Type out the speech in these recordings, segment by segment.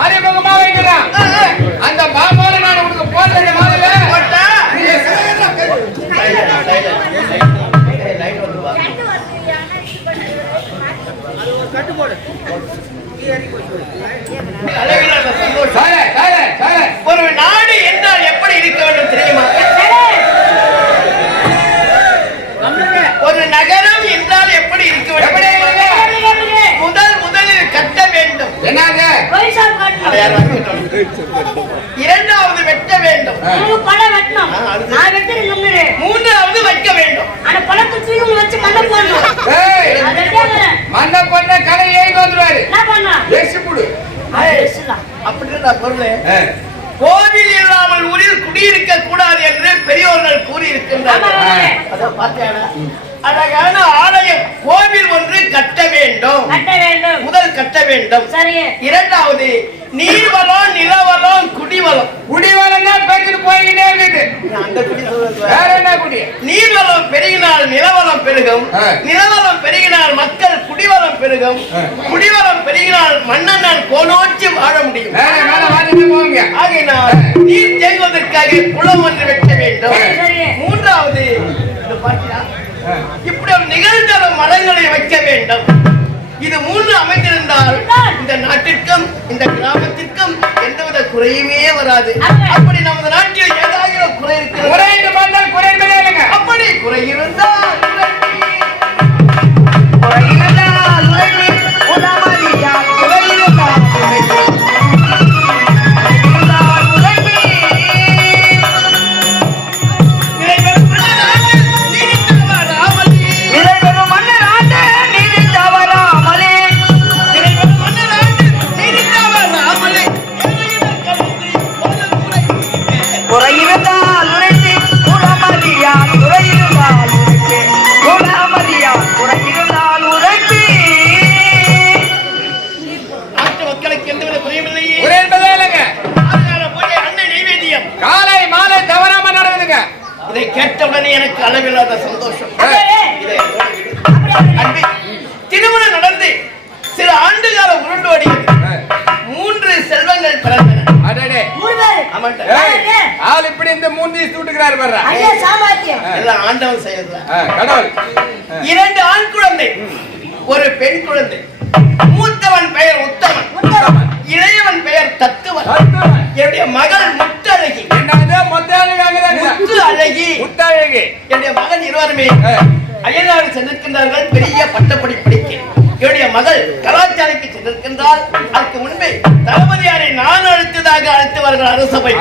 மறைமுகமா வைக்கிறான் அந்த பாம்போட நான் உனக்கு போடுறேன் முதல்ல சார. ஒரு நாடு என்றால் எப்படி இருக்க வேண்டும் தெரியுமா ஒரு நகரம் என்றால் எப்படி இருக்க எப்படி வேண்டும் இருக்க? முதல் முதலில் கட்ட வேண்டும் என்னங்க? இரண்டாவது வெட்ட வேண்டும் மூன்றாவது வைக்க வேண்டும். ஏய், மண்ணை பண்ண கடை ஏறி வந்துருவாரு. எச்சு புடு. அப்படின்ற பொருள் ஆ. கோவில் இல்லாமல் ஊரில் குடியிருக்க கூடாது என்று பெரியோர்கள் கூறியிருக்கின்றார்கள் ஆமா. அதை பார்த்தியாடா? அழகான ஆலயம் கோவில் ஒன்று கட்ட வேண்டும். முதல் கட்ட வேண்டும். இரண்டாவது நீர்வளம் நிலவளம் குடிவளம். குடிவரம் தான் பேக்கிட்டு போய்கிட்டே இருக்குது. அந்த குடி வேற. என்ன குடி? நீர்வளம் பெருகினால் நிலவளம் பெருகும். நிலவளம் பெருகினால் மக்கள் குடிவளம் பெருகும். குடிவளம் பெருகினால் மன்னன் கோலோச்சி வாழ முடியும். போங்க. ஆகையினால் நீர் தேங்குவதற்காக குளம் ஒன்று வெட்ட வேண்டும். சரி, சரி. மூன்றாவது இந்த பாத்தியா? ஆ. இப்படி ஒரு மரங்களை வைக்க வேண்டும். இது மூன்று அமைந்திருந்தால் இந்த நாட்டிற்கும் இந்த கிராமத்திற்கும் எந்தவித குறையுமே வராது. அப்படி நமது நாட்டில் ஏதாவது குறை இருக்கிறது. குறை இல்லைங்க அப்படி குறை இருந்தால் குறையிருந்தால் கேட்டவுடனே எனக்கு அளவில்லாத சந்தோஷம். திருமணம் நடந்து சில ஆண்டுகால உருண்டு ஓடியது மூன்று செல்வங்கள் பிறந்தன. ஆள் இப்படி இந்த விட்டுக்கிறாரு பாரு. எல்லாம் ஆண்டவன் செய்யறதுல கடவுள். இரண்டு ஆண் குழந்தை. ஒரு பெண் குழந்தை. மூத்தவன் பெயர் உத்தமன். இளையவன் பெயர் தத்துவன். என்னுடைய மகள் முத்தழகி. மொத்த அழகி முத்தழகி. என்னுடைய மகன் இருவருமே. அயல்நாடு சென்றிருக்கின்றார்கள். பெரிய பட்டப்படி படிக்க. என்னுடைய மகள் கலாச்சாரக்கு சென்றிருக்கின்றால் அதுக்கு முன்பே தளபதியாரை நான் அழைத்ததாக அழைத்தவர்கள் அரசபை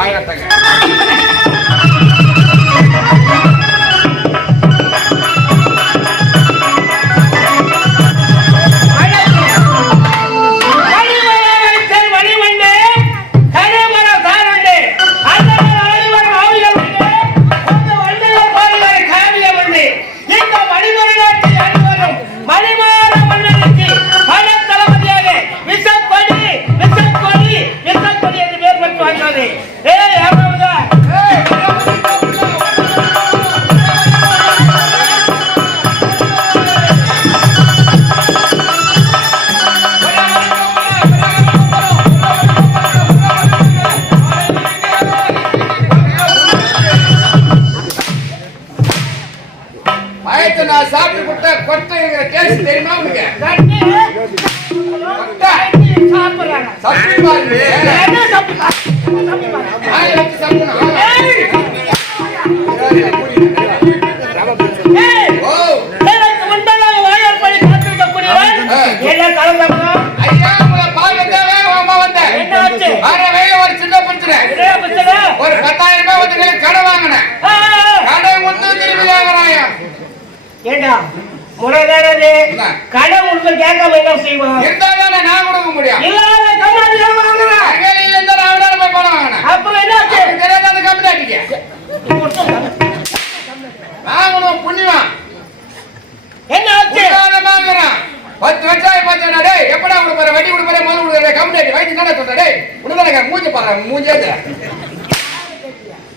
உனதானே மூஞ்சி பாரு மூஞ்சே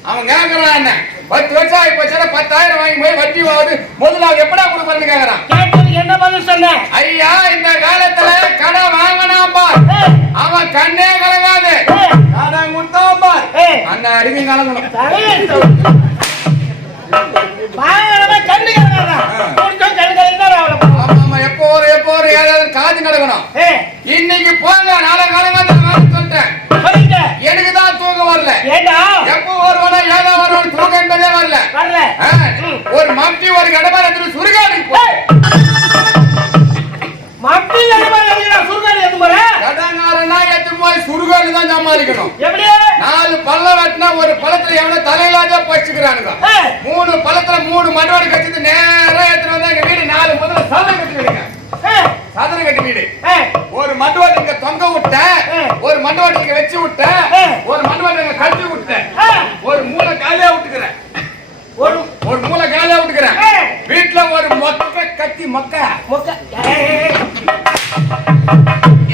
அவன் கேட்கறான் என்ன? பத்து வருஷம் ஆகி போச்சு பத்தாயிரம் வாங்கி போய் வட்டி வாங்குது. முதலாவது எப்படா கொடுப்பாருன்னு கேட்டதுக்கு என்ன பதில் சொன்ன? ஐயா இந்த காலத்துல கடை வாங்கினான் பார் அவன் கண்ணே கலங்காது. கடன் கொடுத்தான் பார் அண்ணன் அடிக்கும் கலங்கணும். எப்போ ஒரு எப்போ ஒரு ஏதாவது காது கிடக்கணும் ஏய், இன்னைக்கு போங்க நாளை காலங்காத்த நான் சொல்லிட்டேன் மொக்க கத்தி மொக்க. முக்க-.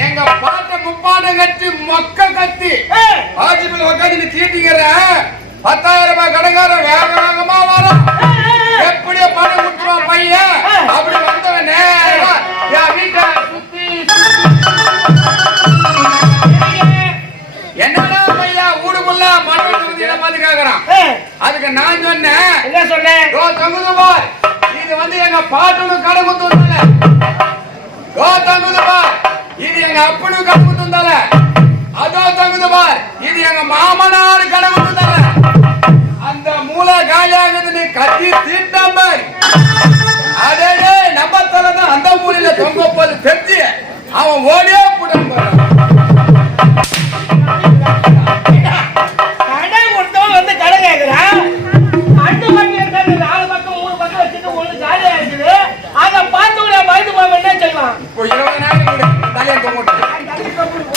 எங்க பாட்ட முப்பாடு கட்டி மொக்க கத்தி. ஆஜிபில் உட்காந்து தீட்டிக்கிற பத்தாயிரம் ரூபாய் கடைக்காரன் வேக வேகமா வரும். எப்படியோ பணம் கொடுத்துருவான் பையன். அப்படி வந்தவன் நேரா என் வீட்டை சுத்தி என்னடா பையா ஊடுக்குள்ள தொகுதியில பார்த்து கேக்குறான். அதுக்கு நான் சொன்னேன். என்ன சொன்னேன்? வந்து எங்க பாட்டுக்கு கடை குத்து வந்தால ஓ பார். இது எங்க அப்பனுக்கு கடை அதோ தொங்குது பார். இது எங்க மாமனார் கடை அந்த மூளை காலியாகுது நீ கத்தி தீட்டாம அதே நம்ம தலை தான் அந்த மூலையில தொங்க போது தெரிஞ்சு அவன் ஓடியே போட்டான் பாரு. செய்வான்? இப்போ இருபதாயிரம் கொடு தலையை தொங்க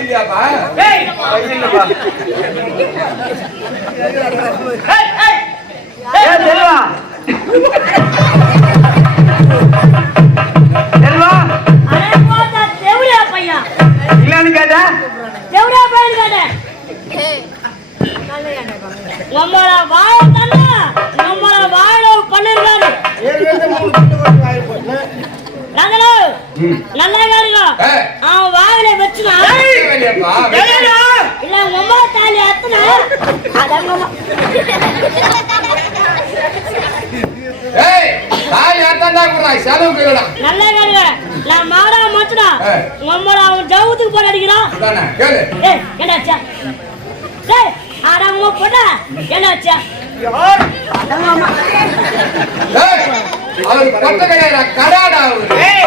இல்லையாப்பா இல்லப்பா ஏய், ஏய். ஏய், செல்வா. செல்வா, இல்லன்னு கேட்டா? நம்மள வாழ தானே நம்மள வாழ பண்ணிருக்காரு நல்லா கேளுங்க ஏய். அவன் வாயில வச்சுனா. இல்ல உமா தாலி அத்தனை. ஏய் செலவு கையிடா நல்லா கேளுங்க நான் மாடா மாத்துனா ஏய். நம்மள அவன் ஜவுத்துக்கு போட அடிக்கிறான் அதானே கேளு. ஏய் என்னாச்சா ஏய் ஆடாம போட்டா என்னாச்சா யார்? ஏய் அவர் பட்ட கிடையாது கடாடா அவரு ஏய்,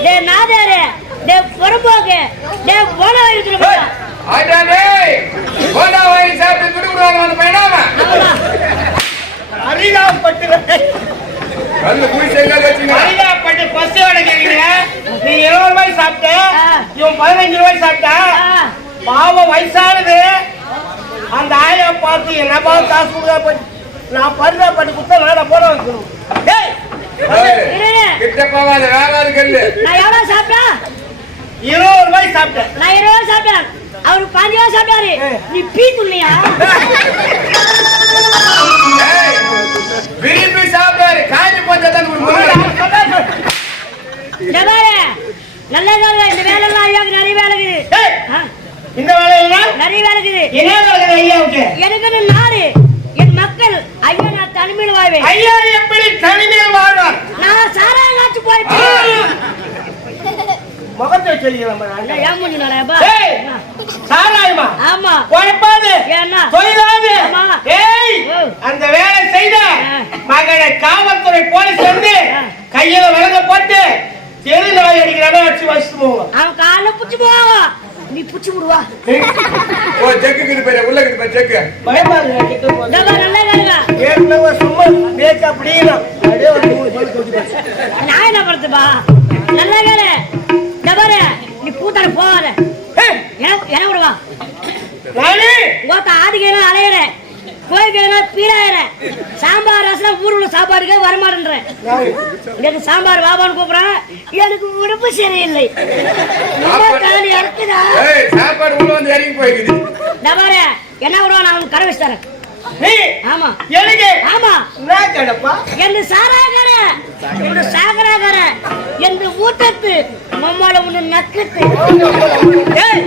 டே நாதாரு டே புறம்போக்கு டே போன வாங்கி அரிதாப்பட்டு பஸ் வேலை கேக்குறீங்க. நீ இருபது ரூபாய் சாப்பிட்ட இவன் பதினஞ்சு ரூபாய் சாப்பிட்டா? பாவம் வயசானது. அந்த ஆயா பார்த்து என்ன பாவம் காசு கொடுக்க நான் பரிதாப்பட்டு கொடுத்தா நான் போட வைக்கணும் டேய் கிட்ட போகாத வேகாது கல்லு. நான் எவ்வளவு சாப்பிட்டேன்? இருபது ரூபாய் சாப்பிட்டேன். நான் இருபது ரூபா சாப்பிட்டேன். அவரு பாஞ்சு ரூபா சாப்பிட்டாரு. நீ பீ விரும்பி காஞ்சி தான் ஜபாரு நல்ல வேலை. இந்த வேலை எல்லாம் ஐயாவுக்கு நிறைய வேலை இருக்குது. இந்த வேலையில நிறைய வேலை இருக்குது. என்ன வேலை ஐயாவுக்கு எனக்குன்னு நாடு என் மக்கள் ஐயா நான் தனிமையில் வாழ்வேன். ஐயா எப்படி தனிமையில் நான் சாராங்காச்சு போயிட்டு முகத்தை சொல்லிக்கலாம் ஏன் முடியும் ஏய், சாராயமா? ஆமா. குழப்பாது. ஏன்னா? தொழிலாது. ஏய். அந்த வேலை செய்த. மகனை காவல்துறை போலீஸ் வந்து. கையில விலங்க போட்டு தெரு நாய் அடிக்கிறத வச்சு வச்சுட்டு போவோம். அவன் காலை புடிச்சு போவான். நீ புடிச்சு விடுவா. ஓ செக்கு இருக்குது பாரு உள்ள இருக்குது பாரு செக்கு பயமா கிட்ட ஏற்கனவே சும்மா பேச்சு அப்படியே அப்படியே ஒரு மூணு பல்லு கொட்டி போச்சு. நான் என்ன பண்ணுறதுப்பா நல்ல வேலை ஜபாரு நீ கூத்தாட போவாத ஏய், ஏன் என்ன விடுவா? ராணி, உங்க ஆதிக்கையெல்லாம் அலையிற. கோயிலுக்கு பீராயிர. சாம்பார் ரசம் ஊர் உள்ள சாப்பாடுக்கே வரமாட்டேன்றேன் எனக்கு சாம்பார் வாபான்னு கூப்பிடுறேன் எனக்கு உடம்பு சரியில்லை. காலி இருக்குதா ஏய் சாப்பாடு உள்ள வந்து இறங்கி போய்க்குது. டபாரு என்ன விடுவா நான் உனக்கு கரை வச்சு தரேன். ஆமா. எனக்கு ஆமா. என்ன கடப்பா எந்த சாராகர உன்னை சாகராகர எந்த ஊட்டத்து மம்மால உன்னை நக்கத்து. ஏய்,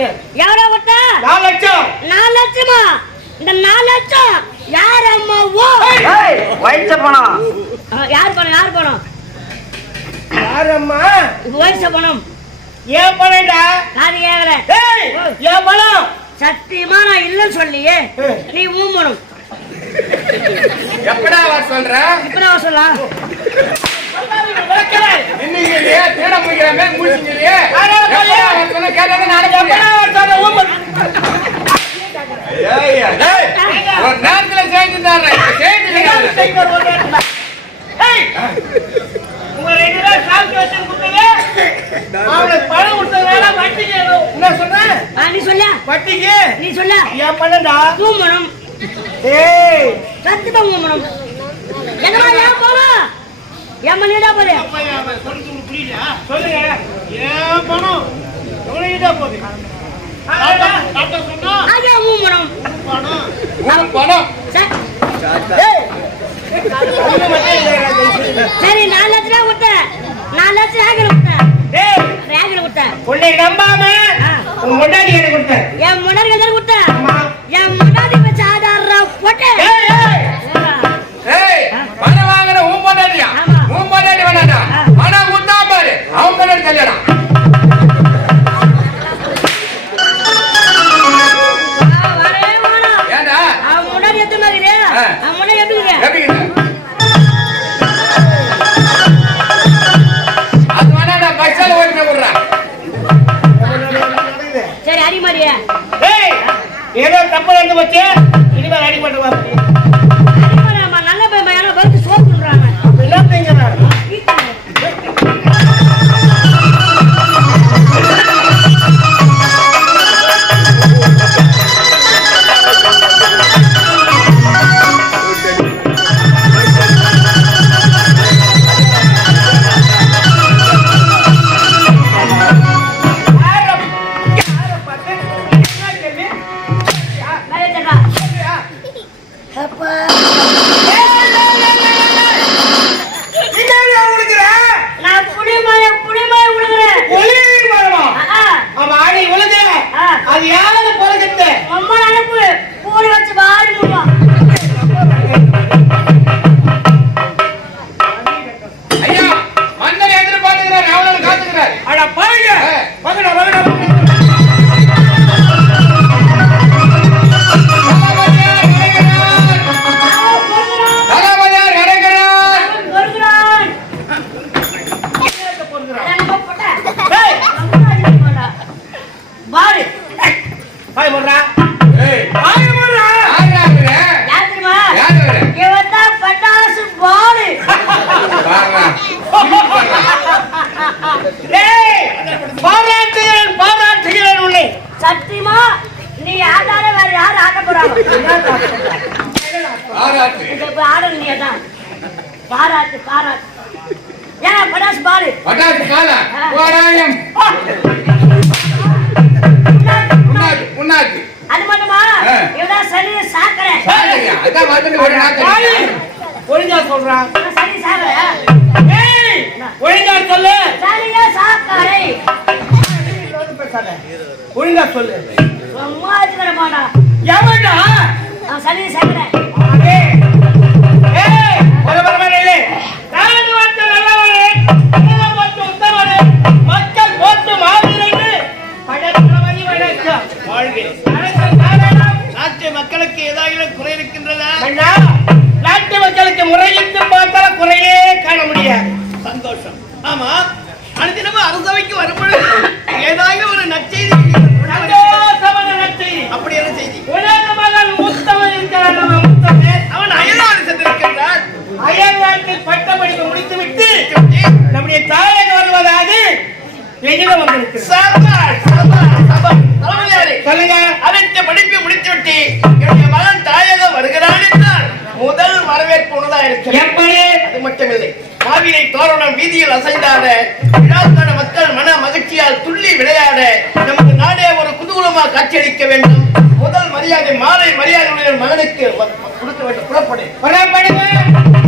போறீங்க எவ்வளோ கொடுத்த நாலு லட்சம். நாலு லட்சமா? இந்த நாலு லட்சம் யார் அம்மா ஓ வயிற்ற பணம். யார் பணம் யார் பணம்? யாரம்மா வயசு பணம். ஏன் பணம்டா? கேட்கல ஏய் ஏன் பணம்? சத்தியமா நான் இல்லைன்னு சொல்லியே. நீ ஊம்பணும். எப்படா சொல்ற? இப்ப நான் சொல்லலாம் விளக்கிறேன். நீ சொல்ல வட்டிக்கு நீ சொல்ல ஏன் ஏய், சத்தியமா ஊம்பணும் என்னமா ஏன் போலாம் ஏன் பண்ணிடா போது சொல்லுங்க. ஏன் பணம்? எவ்வளவுகிட்ட போகுது? சரி நாலு லட்ச ரூபா கொடுத்தேன். நாலு லட்சம் ரேகில் கொடுத்தேன். ரேகில் கொடுத்தேன். உன்னை நம்பாம. உன் முன்னாடி எனக்கு கொடுத்தேன்? என் முன்னாடி கொடுத்தேன். என் முன்னாடி வச்சு ஆதாரம் போட்டேன். வச்சு நடந்து போச்சு இனிமேல் ஏன் படாசு பாரு பட்டாசு கால போராயம் உண்ணாது உண்ணாது அது மட்டுமா. இவதான் சனிய சாக்கடை சாரியா, அதான் வந்துட்டு ஒரு நாக்கு வாடி. ஒழுங்கா சொல்றான் சனி சாக்கடை ஏய் ஒழுங்கா சொல்லு சனிய சாக்கடை ஒழுங்கா சொல்லு சும்மா வச்சுக்கிற மாட்டா எவன்டா சனிய சாக்கடை ஏய், ஏய், மக்களுக்கு ஏதாவது குறை இருக்கின்றதா? நாட்டு மக்களுக்கு முறையிட்டு பார்த்தால் குறையே காண முடியாது. சந்தோஷம். ஆமா அனுதினமும் அரசவைக்கு வரும்பொழுது ஏதாவது ஒரு நற்செய்தி. அப்படி என்ன செய்தி. அவன் அயல்நாடு சென்றிருக்கின்றான். அயல் நாட்டில் பட்டப்படிப்பு முடித்துவிட்டு நம்முடைய தாயகம் வருவதாக வந்திருக்கிறது என்றால் முதல் வரவேற்பு உணதா இருக்கிறது. எப்படி? அது மட்டுமில்லை. மாவிலை தோரணம் வீதியில் அசைந்தாட விழாக்கான மக்கள் மன மகிழ்ச்சியால் துள்ளி விளையாட நமது நாடே ஒரு குதூகலமாக காட்சியளிக்க வேண்டும். முதல் மரியாதை மாலை மரியாதையுடைய மகனுக்கு கொடுக்க வேண்டும் புறப்படு புறப்படுங்க.